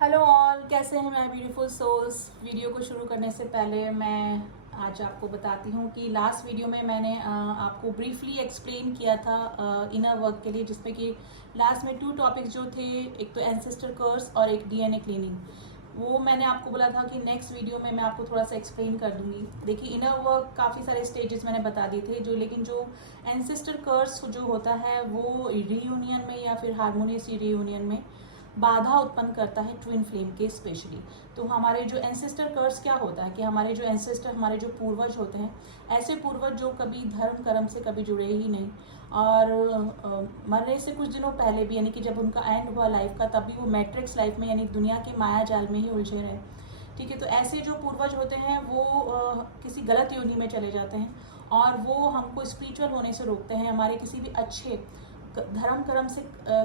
Hello all, कैसे हैं my beautiful souls. Video को शुरू करने से पहले मैं आज आपको बताती हूँ कि लास्ट वीडियो में मैंने आपको ब्रीफली एक्सप्लेन किया था इनर वर्क के लिए, जिसमें कि लास्ट में 2 टॉपिक्स जो थे, एक तो एंसेस्टर कर्स और एक डीएनए क्लीनिंग। वो मैंने आपको बोला था कि नेक्स्ट वीडियो में मैं आपको थोड़ा सा एक्सप्लेन कर दूंगी। देखिए, इनर वर्क काफ़ी सारे स्टेजेस मैंने बता दिए थे, लेकिन जो एंसेस्टर कर्स जो होता है वो रीयूनियन में या फिर हारमोनियस रीयूनियन में बाधा उत्पन्न करता है, ट्विन फ्लेम के स्पेशली। तो हमारे जो एंसेस्टर कर्स क्या होता है कि हमारे जो एंसेस्टर, हमारे जो पूर्वज होते हैं, ऐसे पूर्वज जो कभी धर्म कर्म से कभी जुड़े ही नहीं और मरने से कुछ दिनों पहले भी, यानी कि जब उनका एंड हुआ लाइफ का, तब भी वो मैट्रिक्स लाइफ में यानी दुनिया के माया जाल में ही उलझे रहे। ठीक है, तो ऐसे जो पूर्वज होते हैं वो किसी गलत योनि में चले जाते हैं और वो हमको स्पिरिचुअल होने से रोकते हैं, हमारे किसी भी अच्छे धर्म कर्म से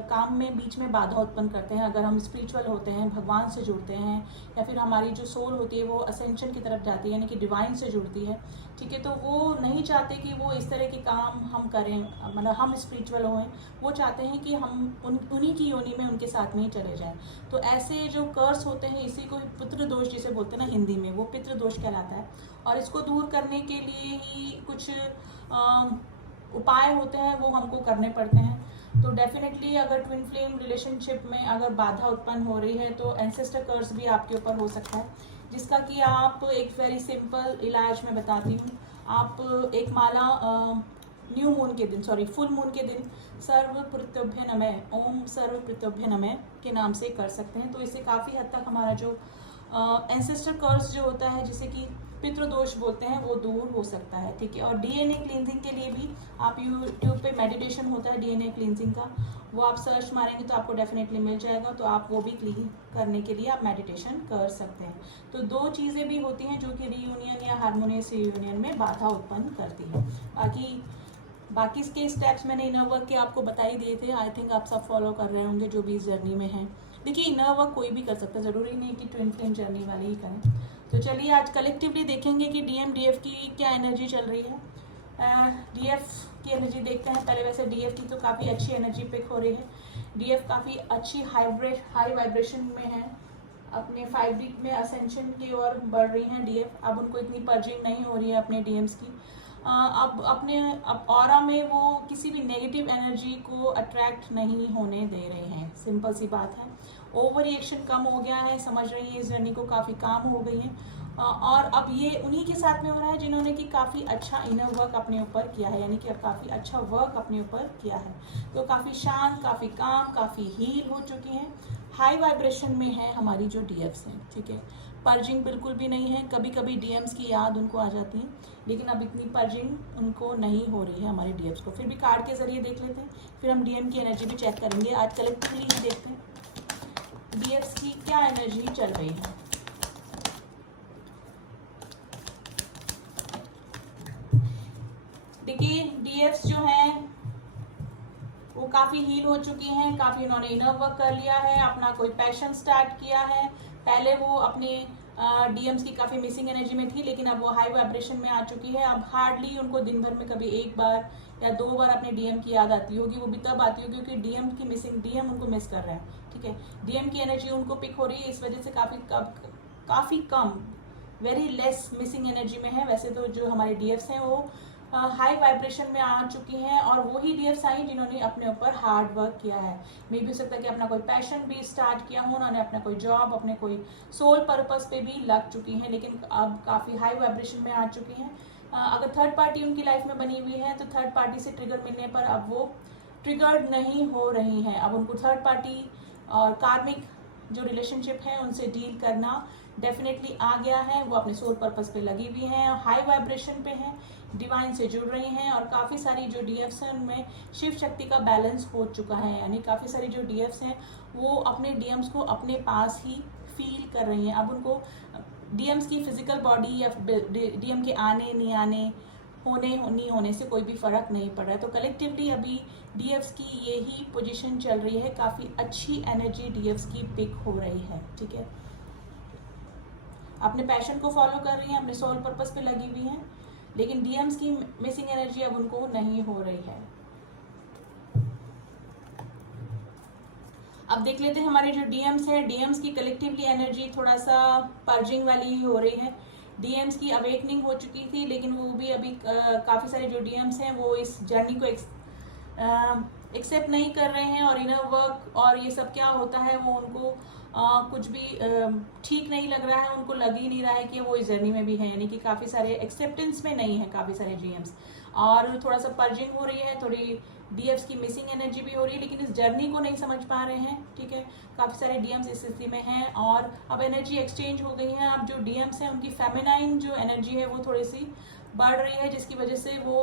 काम में बीच में बाधा उत्पन्न करते हैं। अगर हम स्पिरिचुअल होते हैं, भगवान से जुड़ते हैं, या फिर हमारी जो सोल होती है वो असेंशन की तरफ जाती है, यानी कि डिवाइन से जुड़ती है। ठीक है, तो वो नहीं चाहते कि वो इस तरह के काम हम करें, मतलब हम स्पिरिचुअल हों। वो चाहते हैं कि हम उन्हीं की योनि में उनके साथ में ही चले जाएं। तो ऐसे जो कर्स होते हैं, इसी को पितृ दोष जिसे बोलते हैं ना हिंदी में, वो पितृ दोष कहलाता है। और इसको दूर करने के लिए ही कुछ उपाय होते हैं, वो हमको करने पड़ते हैं। तो डेफिनेटली अगर ट्विन फ्लेम रिलेशनशिप में अगर बाधा उत्पन्न हो रही है तो एंसेस्टर कर्स भी आपके ऊपर हो सकता है, जिसका कि आप एक वेरी सिंपल इलाज में बताती हूँ। आप एक माला न्यू मून के दिन, सॉरी फुल मून के दिन, सर्व प्रत्यभ्य नमः, ओम सर्व प्रत्यभ्य नमः के नाम से कर सकते हैं। तो इससे काफ़ी हद तक हमारा जो एंसेस्टर कर्स जो होता है, जिसे कि पितृदोष बोलते हैं, वो दूर हो सकता है। ठीक है, और डीएनए क्लींजिंग के लिए भी आप यूट्यूब पे मेडिटेशन होता है डीएनए क्लींजिंग का, वो आप सर्च मारेंगे तो आपको डेफिनेटली मिल जाएगा। तो आप वो भी क्लीन करने के लिए आप मेडिटेशन कर सकते हैं। तो 2 चीज़ें भी होती हैं जो कि रीयूनियन या हार्मोनियस रीयूनियन में बाधा उत्पन्न करती है। बाकी इसके स्टेप्स मैंने इनर वर्क के आपको बता ही दिए थे। आई थिंक आप सब फॉलो कर रहे होंगे जो भी इस जर्नी में हैं। देखिए, इनर वर्क कोई भी कर सकता है, ज़रूरी नहीं कि ट्विन फ्लेम जर्नी वाले ही करें। तो चलिए आज कलेक्टिवली देखेंगे कि डीएम डीएफ की क्या एनर्जी चल रही है। डीएफ की एनर्जी देखते हैं पहले। वैसे डीएफ की तो काफ़ी अच्छी एनर्जी पिक हो रही है। डीएफ काफ़ी अच्छी हाई वाइब्रेशन में है, अपने 5D में असेंशन की ओर बढ़ रही हैं डीएफ। अब उनको इतनी पर्जिंग नहीं हो रही है अपने डीएम्स की। अब ऑरा में वो किसी भी नेगेटिव एनर्जी को अट्रैक्ट नहीं होने दे रहे हैं। सिंपल सी बात है, ओवर रिएक्शन कम हो गया है, समझ रही हैं इस जर्नी को, काफ़ी काम हो गई है। और अब ये उन्हीं के साथ में हो रहा है जिन्होंने कि काफ़ी अच्छा इनर वर्क अपने ऊपर किया है, यानी कि अब काफ़ी अच्छा वर्क अपने ऊपर किया है। तो काफ़ी शांत, काफ़ी काम, काफ़ी हील हो चुकी हैं। हाई वाइब्रेशन में है हमारी जो डीएफ्स हैं। ठीक है, पर्जिंग बिल्कुल भी नहीं है। कभी कभी डीएम्स की याद उनको आ जाती है, लेकिन अब इतनी पर्जिंग उनको नहीं हो रही है हमारे डीएम्स को। फिर भी कार्ड के जरिए देख लेते हैं, फिर हम डीएम की एनर्जी भी चेक करेंगे। आज कलेक्टिवली ही देखते हैं डीएफ्स की क्या एनर्जी चल रही है। देखिए, डीएफ्स जो हैं वो काफ़ी हील हो चुकी हैं, काफ़ी उन्होंने इनर वर्क कर लिया है, अपना कोई पैशन स्टार्ट किया है। पहले वो अपने डीएम्स की काफ़ी मिसिंग एनर्जी में थी, लेकिन अब वो हाई वाइब्रेशन में आ चुकी है। अब हार्डली उनको दिन भर में कभी 1 बार या 2 बार अपने डीएम की याद आती होगी। वो भी तब आती होगी क्योंकि डीएम उनको मिस कर रहे हैं। ठीक है, डीएम की एनर्जी उनको पिक हो रही है, इस वजह से काफ़ी कम, वेरी लेस मिसिंग एनर्जी में है। वैसे तो जो हमारे डीएफ्स हैं वो हाई वाइब्रेशन में आ चुकी हैं, और वही डीएफ्स आई जिन्होंने अपने ऊपर हार्ड वर्क किया है। मे भी हो सकता है कि अपना कोई पैशन भी स्टार्ट किया हो, उन्होंने अपना कोई जॉब, अपने कोई सोल पर्पस पे भी लग चुकी हैं, लेकिन अब काफ़ी हाई वाइब्रेशन में आ चुकी हैं। अगर थर्ड पार्टी उनकी लाइफ में बनी हुई है तो थर्ड पार्टी से ट्रिगर मिलने पर अब वो ट्रिगर्ड नहीं हो रही हैं। अब उनको थर्ड पार्टी और कार्मिक जो रिलेशनशिप है उनसे डील करना डेफिनेटली आ गया है। वो अपने सोल पर्पस पे लगी हुई हैं, हाई वाइब्रेशन पे हैं, डिवाइन से जुड़ रही हैं, और काफ़ी सारी जो डीएफ्स हैं उनमें शिव शक्ति का बैलेंस हो चुका है। यानी काफ़ी सारी जो डीएफ्स हैं वो अपने डीएम्स को अपने पास ही फील कर रही हैं। अब उनको डीएम्स की फिजिकल बॉडी या डीएम के आने नहीं आने, होने नहीं होने से कोई भी फर्क नहीं पड़ रहा है। तो कलेक्टिवली अभी डीएफ्स की यही पोजीशन चल रही है, काफ़ी अच्छी एनर्जी डीएफ्स की पिक हो रही है। ठीक है, अपने पैशन को फॉलो कर रही हैं, अपने सोल पर्पस पे लगी हुई हैं, लेकिन डीएम्स की मिसिंग एनर्जी अब उनको नहीं हो रही है। अब देख लेते हैं हमारे जो डीएम्स हैं, डीएम्स की कलेक्टिवली एनर्जी थोड़ा सा पर्जिंग वाली ही हो रही है। डीएम्स की अवेकनिंग हो चुकी थी, लेकिन वो भी अभी काफ़ी सारे जो डीएम्स हैं वो इस जर्नी को एक्सेप्ट नहीं कर रहे हैं, और इनर वर्क और ये सब क्या होता है वो उनको कुछ भी ठीक नहीं लग रहा है, उनको लग ही नहीं रहा है कि वो इस जर्नी में भी है, यानी कि काफ़ी सारे एक्सेप्टेंस में नहीं है काफ़ी सारे डीएम्स, और थोड़ा सा पर्जिंग हो रही है, थोड़ी डीएम्स की मिसिंग एनर्जी भी हो रही है, लेकिन इस जर्नी को नहीं समझ पा रहे हैं। ठीक है, काफ़ी सारे डीएम्स इस स्थिति में हैं, और अब एनर्जी एक्सचेंज हो गई है। अब जो डीएम्स हैं उनकी फेमिनाइन जो एनर्जी है वो थोड़ी सी बढ़ रही है, जिसकी वजह से वो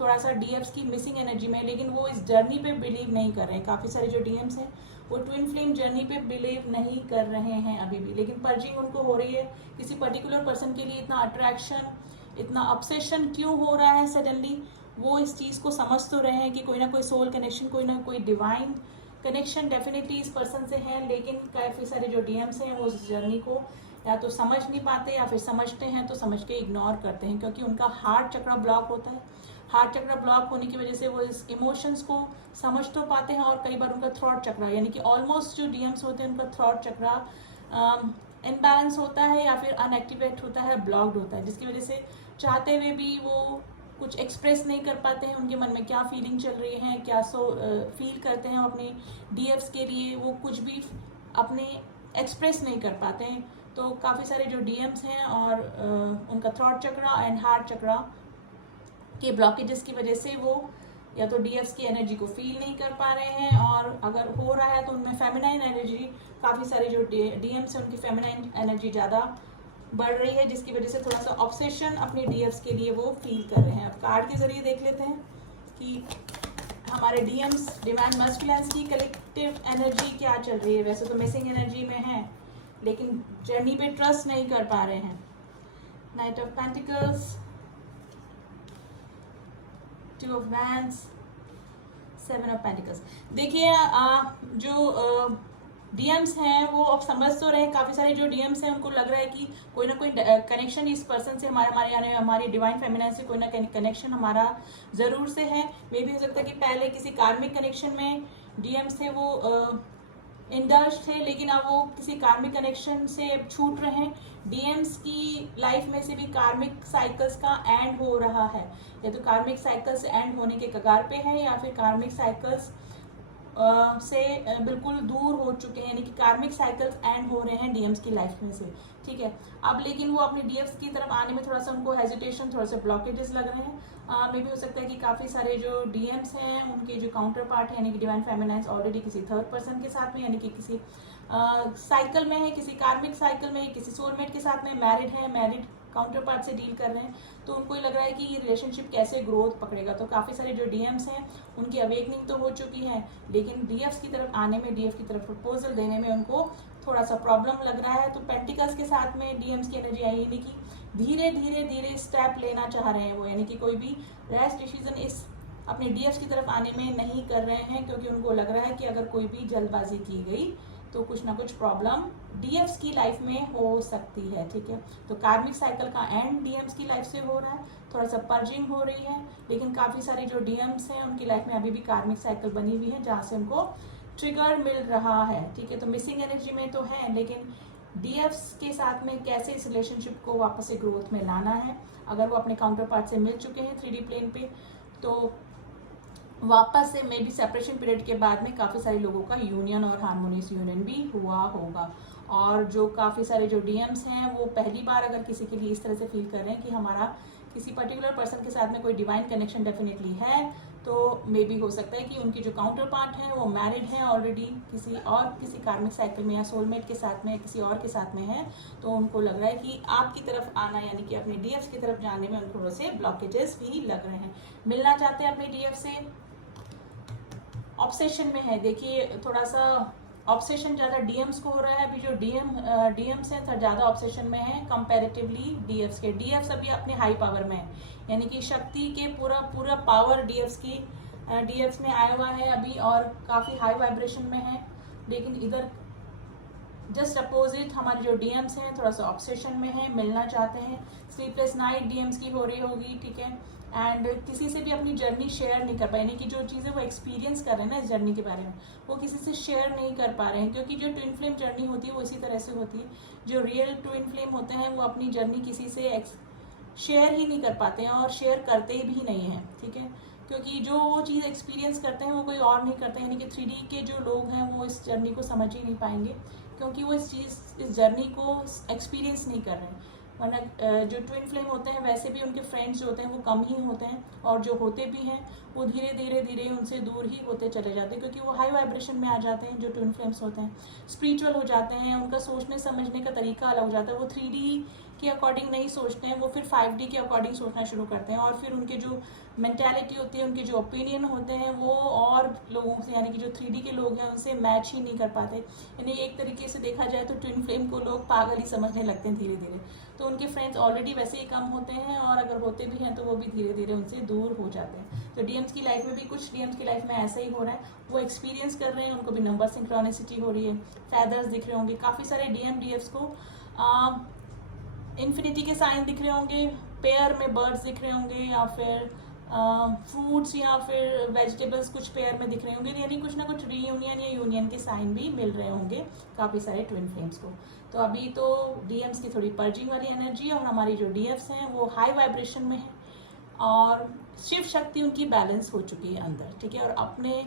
थोड़ा सा डीएम्स की मिसिंग एनर्जी में, लेकिन वो इस जर्नी पे बिलीव नहीं कर रहे हैं। काफ़ी सारे जो डीएम्स हैं वो ट्विन फ्लेम जर्नी पे बिलीव नहीं कर रहे हैं अभी भी, लेकिन पर्जिंग उनको हो रही है। किसी पर्टिकुलर पर्सन के लिए इतना अट्रैक्शन, इतना ऑब्सेशन क्यों हो रहा है सडनली, वो इस चीज़ को समझ तो रहे हैं कि कोई ना कोई सोल कनेक्शन, कोई ना कोई डिवाइन कनेक्शन डेफिनेटली इस पर्सन से है, लेकिन काफ़ी सारे जो डीएम्स हैं वो उस जर्नी को या तो समझ नहीं पाते, या फिर समझते हैं तो समझ के इग्नोर करते हैं, क्योंकि उनका हार्ट चक्र ब्लॉक होता है। हार्ट चक्र ब्लॉक होने की वजह से वो इस इमोशंस को समझ तो पाते हैं, और कई बार उनका थ्रॉट चक्र, यानी कि ऑलमोस्ट जो डीएम्स होते हैं उनका थ्रॉट चक्र इनबैलेंस होता है, या फिर अनएक्टिवेट होता है, ब्लॉक्ड होता है, जिसकी वजह से चाहते हुए भी वो कुछ एक्सप्रेस नहीं कर पाते हैं। उनके मन में क्या फीलिंग चल रही है, क्या फील करते हैं अपने डीएफ्स के लिए, वो कुछ भी अपने एक्सप्रेस नहीं कर पाते हैं। तो काफ़ी सारे जो डीएम्स हैं और उनका थ्रॉट चक्र एंड हार्ट चक्र के ब्लॉकेजेस की वजह से वो या तो डीएफ्स की एनर्जी को फील नहीं कर पा रहे हैं, और अगर हो रहा है तो उनमें फेमिनाइन एनर्जी, काफ़ी सारे जो डीएम्स हैं उनकी फेमिनाइन एनर्जी ज़्यादा बढ़ रही है, जिसकी वजह से थोड़ा सा ऑब्सेशन अपने डीएफ्स के लिए वो फील कर रहे हैं। अब कार्ड के जरिए देख लेते हैं कि हमारे डीएम्स, डिवाइन मस्कुलिन्स की कलेक्टिव एनर्जी क्या चल रही है। वैसे तो मिसिंग एनर्जी में है, लेकिन जर्नी पे ट्रस्ट नहीं कर पा रहे हैं। Night of pentacles, two of wands, seven of pentacles. देखिए जो डीएम्स हैं वो अब समझ तो रहे हैं। काफ़ी सारे जो डीएम्स हैं उनको लग रहा है कि कोई ना कोई कनेक्शन इस पर्सन से हमारे यानी हमारी डिवाइन फेमिनाइन से कोई ना कनेक्शन हमारा ज़रूर से है। मे भी हो सकता है कि पहले किसी कार्मिक कनेक्शन में डीएम्स थे वो इंडल्ज थे, लेकिन अब वो किसी कार्मिक कनेक्शन से छूट रहे हैं। डीएम्स की लाइफ में से भी कार्मिक साइकिल्स का एंड हो रहा है, या तो कार्मिक साइकिल्स एंड होने के कगार पे है, या फिर कार्मिक साइकिल्स से बिल्कुल दूर हो चुके हैं, यानी कि कार्मिक साइकिल्स एंड हो रहे हैं डीएम्स की लाइफ में से। ठीक है, अब लेकिन वो अपने डीएम्स की तरफ आने में थोड़ा सा उनको हेजिटेशन, थोड़ा सा ब्लॉकेजेस लग रहे हैं। मे भी हो सकता है कि काफ़ी सारे जो डीएम्स हैं उनके जो काउंटर पार्ट है, यानी कि डिवाइन फेमिनाइन्स ऑलरेडी किसी थर्ड पर्सन के साथ में, यानी कि किसी साइकिल में है, किसी कार्मिक साइकिल में, किसी सोलमेट के साथ में मैरिड है, मैरिड काउंटर पार्ट से डील कर रहे हैं। तो उनको ये लग रहा है कि ये रिलेशनशिप कैसे ग्रोथ पकड़ेगा। तो काफ़ी सारे जो डीएम्स हैं उनकी अवेकनिंग तो हो चुकी है, लेकिन डीएफ्स की तरफ आने में, डीएफ की तरफ प्रपोजल देने में उनको थोड़ा सा प्रॉब्लम लग रहा है। तो पेंटिकल्स के साथ में डीएम्स की एनर्जी आई, यानी कि धीरे धीरे धीरे स्टेप लेना चाह रहे हैं वो, यानी कि कोई भी रैश डिसीजन इस अपने डीएफ्स की तरफ आने में नहीं कर रहे हैं, क्योंकि उनको लग रहा है कि अगर कोई भी जल्दबाजी की गई तो कुछ ना कुछ प्रॉब्लम डीएफ्स की लाइफ में हो सकती है। ठीक है, तो कार्मिक साइकिल का एंड डीएम्स की लाइफ से हो रहा है, थोड़ा सा पर्जिंग हो रही है, लेकिन काफ़ी सारे जो डीएम्स हैं उनकी लाइफ में अभी भी कार्मिक साइकिल बनी हुई है, जहाँ से उनको ट्रिगर मिल रहा है। ठीक है, तो मिसिंग एनर्जी में तो है, लेकिन डीएफ्स के साथ में कैसे इस रिलेशनशिप को वापस से ग्रोथ में लाना है। अगर वो अपने काउंटर पार्ट से मिल चुके हैं 3D प्लेन पे, तो वापस से मे बी सेपरेशन पीरियड के बाद में काफ़ी सारे लोगों का यूनियन और हार्मोनियस यूनियन भी हुआ होगा। और जो काफ़ी सारे जो डीएम्स हैं वो पहली बार अगर किसी के लिए इस तरह से फील कर रहे हैं कि हमारा किसी पर्टिकुलर पर्सन के साथ में कोई डिवाइन कनेक्शन डेफिनेटली है, तो मे बी हो सकता है कि उनकी जो काउंटर पार्ट हैं वो मैरिड हैं ऑलरेडी, किसी कार्मिक साइकिल में, या सोलमेट के साथ में, या किसी और के साथ में है। तो उनको लग रहा है कि आपकी तरफ आना, यानी कि अपने डीएफ की तरफ जाने में उनको थोड़े से ब्लॉकेजेस भी लग रहे हैं। मिलना चाहते हैं अपने डीएफ से, ऑब्सेशन में है। देखिए थोड़ा सा ऑब्सेशन ज़्यादा डीएम्स को हो रहा है। अभी जो डीएम्स हैं ज़्यादा ऑब्सेशन में है कंपैरेटिवली डीएफ्स के। डीएफ्स अभी अपने हाई पावर में है, यानी कि शक्ति के पूरा पावर डीएफ्स में आया हुआ है अभी, और काफ़ी हाई वाइब्रेशन में है। लेकिन इधर जस्ट अपोजिट हमारे जो डीएम्स हैं थोड़ा सा ऑब्सेशन में है, मिलना चाहते हैं। स्लीपलेस नाइट डीएम्स की हो रही होगी। ठीक है, एंड किसी से भी अपनी जर्नी शेयर नहीं कर पाए, यानी कि जो चीज़ें वो एक्सपीरियंस कर रहे हैं ना इस जर्नी के बारे में, वो किसी से शेयर नहीं कर पा रहे हैं, क्योंकि जो ट्विन फ्लेम जर्नी होती है वो इसी तरह से होती है। जो रियल ट्विन फ्लेम होते हैं वो अपनी जर्नी किसी से शेयर ही नहीं कर पाते हैं और शेयर करते भी नहीं हैं, ठीक है, क्योंकि जो वो चीज़ एक्सपीरियंस करते हैं वो कोई और नहीं करते, यानी कि 3D के जो लोग हैं वो इस जर्नी को समझ ही नहीं पाएंगे, क्योंकि वो इस जर्नी को एक्सपीरियंस नहीं कर रहे हैं। वरना जो ट्विन फ्लेम होते हैं वैसे भी उनके फ्रेंड्स जो होते हैं वो कम ही होते हैं, और जो होते भी हैं वो धीरे धीरे धीरे उनसे दूर ही होते चले जाते हैं, क्योंकि वो हाई वाइब्रेशन में आ जाते हैं। जो ट्विन फ्लेम्स होते हैं स्पिरिचुअल हो जाते हैं, उनका सोचने समझने का तरीका अलग हो जाता है, वो 3D के अकॉर्डिंग नहीं सोचते हैं, वो फिर 5D के अकॉर्डिंग सोचना शुरू करते हैं, और फिर उनके जो मेंटालिटी होती है, उनके जो ओपिनियन होते हैं वो और लोगों से, यानी कि जो 3D के लोग हैं उनसे मैच ही नहीं कर पाते। यानी एक तरीके से देखा जाए तो ट्विन फ्लेम को लोग पागल ही समझने लगते हैं धीरे धीरे। तो उनके फ्रेंड्स ऑलरेडी वैसे ही कम होते हैं, और अगर होते भी हैं तो वो भी धीरे धीरे उनसे दूर हो जाते हैं। तो डीएम्स की लाइफ में भी, कुछ डीएम्स की लाइफ में ऐसा ही हो रहा है, वो एक्सपीरियंस कर रहे हैं, उनको भी नंबर सिंक्रोनिसिटी हो रही है, फैदर्स दिख रहे होंगे, काफ़ी सारे डीएफ्स को इन्फिनिटी के साइन दिख रहे होंगे, पेयर में बर्ड्स दिख रहे होंगे, या फिर फ्रूट्स या फिर वेजिटेबल्स कुछ पेयर में दिख रहे होंगे, यानी कुछ ना कुछ रीयूनियन या यूनियन के साइन भी मिल रहे होंगे काफ़ी सारे ट्विन फ्लेम्स को। तो अभी तो डीएम्स की थोड़ी पर्जिंग वाली एनर्जी, और हमारी जो डीएफ्स हैं वो हाई वाइब्रेशन में है, और शिव शक्ति उनकी बैलेंस हो चुकी है अंदर, ठीक है। और अपने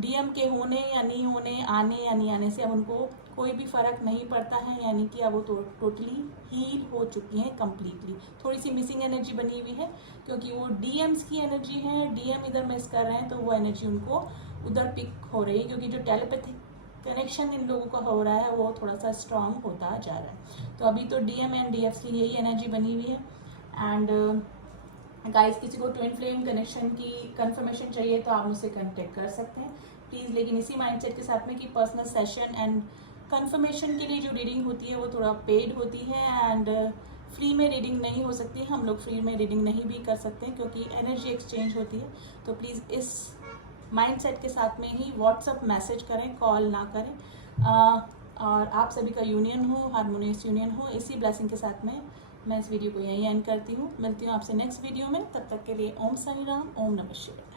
डीएम के होने या नहीं होने, आने या नहीं आने से अब उनको कोई भी फ़र्क नहीं पड़ता है, यानी कि अब वो टोटली हील हो चुकी हैं कम्प्लीटली। थोड़ी सी मिसिंग एनर्जी बनी हुई है, क्योंकि वो डीएम्स की एनर्जी है, डीएम इधर मिस कर रहे हैं, तो वो एनर्जी उनको उधर पिक हो रही है, क्योंकि जो टेलीपैथिक कनेक्शन इन लोगों का हो रहा है वो थोड़ा सा स्ट्रांग होता जा रहा है। तो अभी तो डीएम एंड डीएफ की यही एनर्जी बनी हुई है। एंड गाइस, किसी को ट्विन फ्लेम कनेक्शन की कंफर्मेशन चाहिए तो आप मुझसे कांटेक्ट कर सकते हैं प्लीज़, लेकिन इसी माइंडसेट के साथ में कि पर्सनल सेशन एंड कंफर्मेशन के लिए जो रीडिंग होती है वो थोड़ा पेड होती है, एंड फ्री में रीडिंग नहीं हो सकती। हम लोग फ्री में रीडिंग नहीं भी कर सकते हैं, क्योंकि एनर्जी एक्सचेंज होती है। तो प्लीज़ इस माइंडसेट के साथ में ही व्हाट्सअप मैसेज करें, कॉल ना करें। और आप सभी का यूनियन हो, हारमोनियस यूनियन हो, इसी ब्लेसिंग के साथ में मैं इस वीडियो को यहीं एंड करती हूँ। मिलती हूँ आपसे नेक्स्ट वीडियो में, तब तक के लिए ओम साई राम, ओम नमः शिवाय।